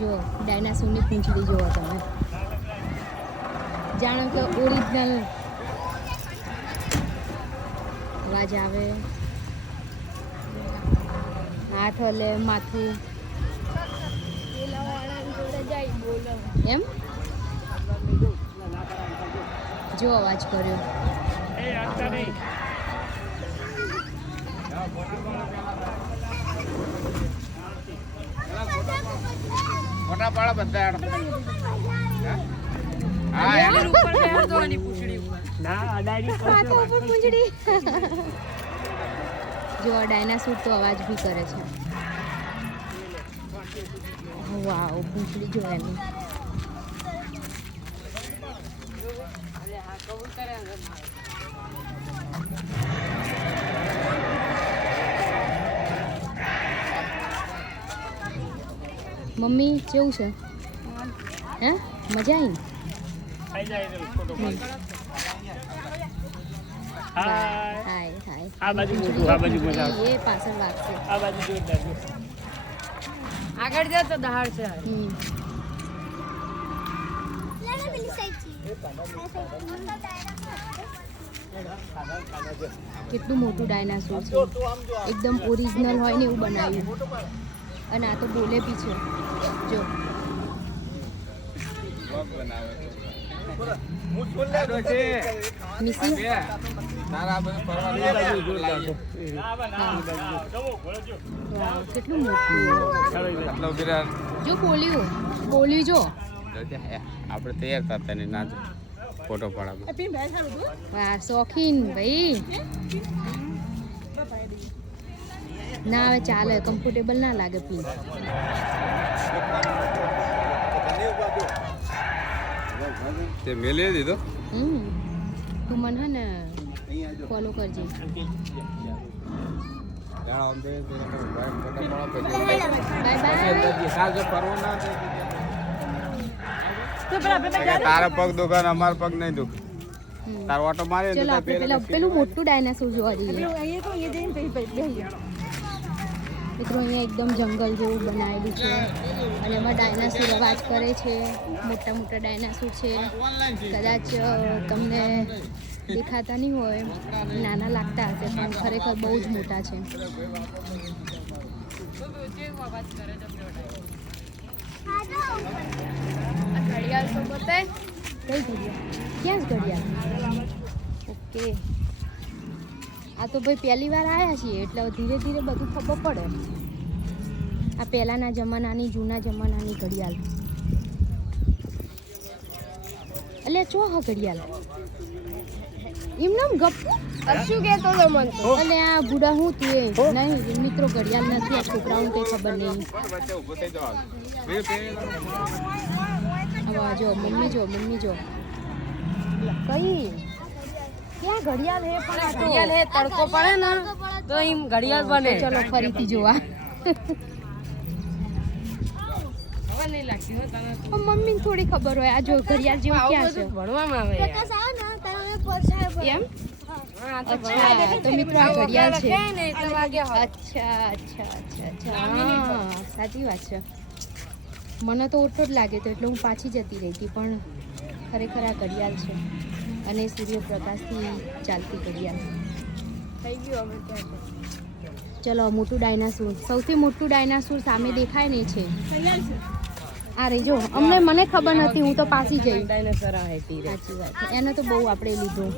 જો ડાયનાસોરની પૂંછડી જોવો તમે, જાણો કે ઓરિજિનલ અવાજ આવે, હાથ હલે, માથું એમ જો અવાજ કર્યો. મોટા પાડા બધા જો ડાયનાસોર તો અવાજ બી કરે છે. વાવ, પૂંછડી જો એની. મમ્મી કેવું છે? હે મજા આવી? હાય હાય. આ બાજુ મોટું, આ બાજુ મજા આવે. એ પાછળ લાગશે. આ બાજુ જોરદાર જો. આગળ જાવ તો દહાડ છે. કેટલું મોટું ડાયનાસોર છે, એકદમ ઓરિજિનલ હોય ને એવું બનાવ્યું. અને આ તો બોલે બી છે જો. મિસી કેટલું મોટું જો. બોલ્યું જો આપણે તૈયાર થતા ને ના ફોટો પડાવ. વાહ, શોખીન ભાઈ. ના હવે ચાલે, કમ્ફર્ટેબલ ના લાગે પ્લીઝ. તે મેલે દીધો. તું મને હે ને ફોલો કરજે. તારા પગ દુખાન, અમારા પગ નહીં દુખ. તારો ઓટો મારે. ચલો આપણે પેલું મોટું ડાયનાસોર જોવા જઈએ. મિત્રો અહીંયા એકદમ જંગલ જેવું બનાવેલું છે અને એમાં ડાયનાસોર અવાજ કરે છે. મોટા મોટા ડાયનાસોર છે. કદાચ તમને દેખાતા નહીં હોય, નાના લાગતા હશે, પણ ખરેખર બહુ જ મોટા છે. ઘડિયાળ તો બતાય. કઈ ઘડિયાળ? ક્યાં જ ઘડિયાળ? ઓકે, આ તો ભાઈ પહેલી વાર આવ્યા છીએ એટલે ધીરે ધીરે બધું ખબર પડે. આ પહેલાંના જમાનાની, જૂના જમાનાની ઘડિયાળ. એટલે ચો હા ઘડિયાળ એમ નામ ગપ્પુ શું કહેતો હતો મન તો. એટલે આ બુડા હું તું એ નહીં મિત્રો, ઘડિયાળ નથી. આ છોકરાઓને કંઈ ખબર નહીં. હવે જો મમ્મી જો કઈ ક્યાં ઘડિયાળ હે? પણ આ ઘડિયાળ હે, તડકો પડે ને તો એમ ઘડિયાળ બને. ચલો ફરીથી જોવા. ખબર નહીં લાગતી હો તને. મમ્મીને થોડી ખબર હોય. આ જો ઘડિયાળ જેવું ક્યાં છે? ભણવામાં આવે એમ? અચ્છા, તો મિત્રો આ ઘડિયાળ છે. એટલા વાગ્યા હોય. અચ્છા. હા, સાચી વાત છે. મને તો ઓટો જ લાગે તો એટલે હું પાછી જતી રહી હતી, પણ ખરેખર આ ઘડિયાળ છે અને સૂર્યપ્રકાશથી ચાલતી ઘડિયાળ. થઈ ગયું અમે ત્યાં. ચલો, મોટું ડાયનાસોર, સૌથી મોટું ડાયનાસોર સામે દેખાય ને છે. આ રહી જો. મને ખબર નથી, હું તો પાછી જઈ. ડાયનાસોર આવે. સાચી વાત છે. એને તો બહુ આપણે લીધું.